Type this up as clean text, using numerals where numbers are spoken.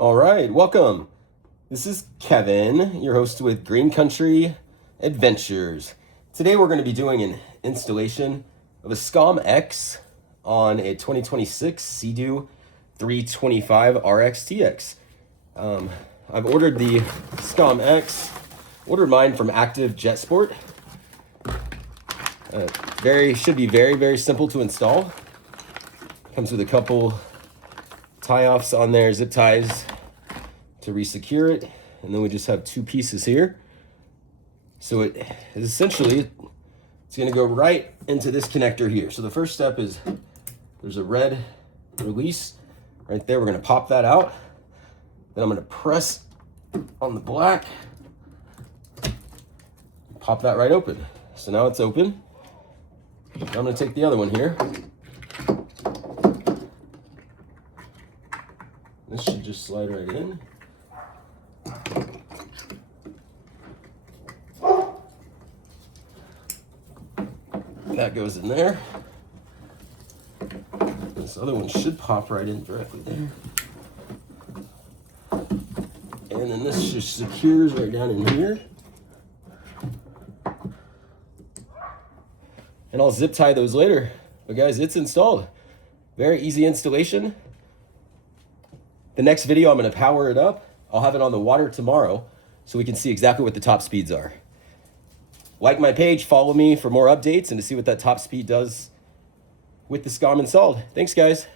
All right, welcome. This is Kevin, your host with Green Country Adventures. Today we're going to be doing an installation of a SCOM X on a 2026 Sea-Doo 325 RXTX. I've ordered the SCOM X, ordered mine from Active Jet Sport. Should be very simple to install. Comes with a couple tie-offs on there, zip ties to re-secure it, and then we just have two pieces here. So it is essentially, it's going to go right into this connector here. So the first step is there's a red release right there. We're going to pop that out. Then I'm going to press on the black, pop that right open. So now it's open. Now I'm going to take the other one here. This should just slide right in. That goes in there. This other one should pop right in directly there. And then this just secures right down in here. And I'll zip tie those later. But guys, it's installed. Very easy installation. The next video, I'm going to power it up. I'll have it on the water tomorrow so we can see exactly what the top speeds are. Like my page, follow me for more updates and to see what that top speed does with the SCOM installed. Thanks, guys.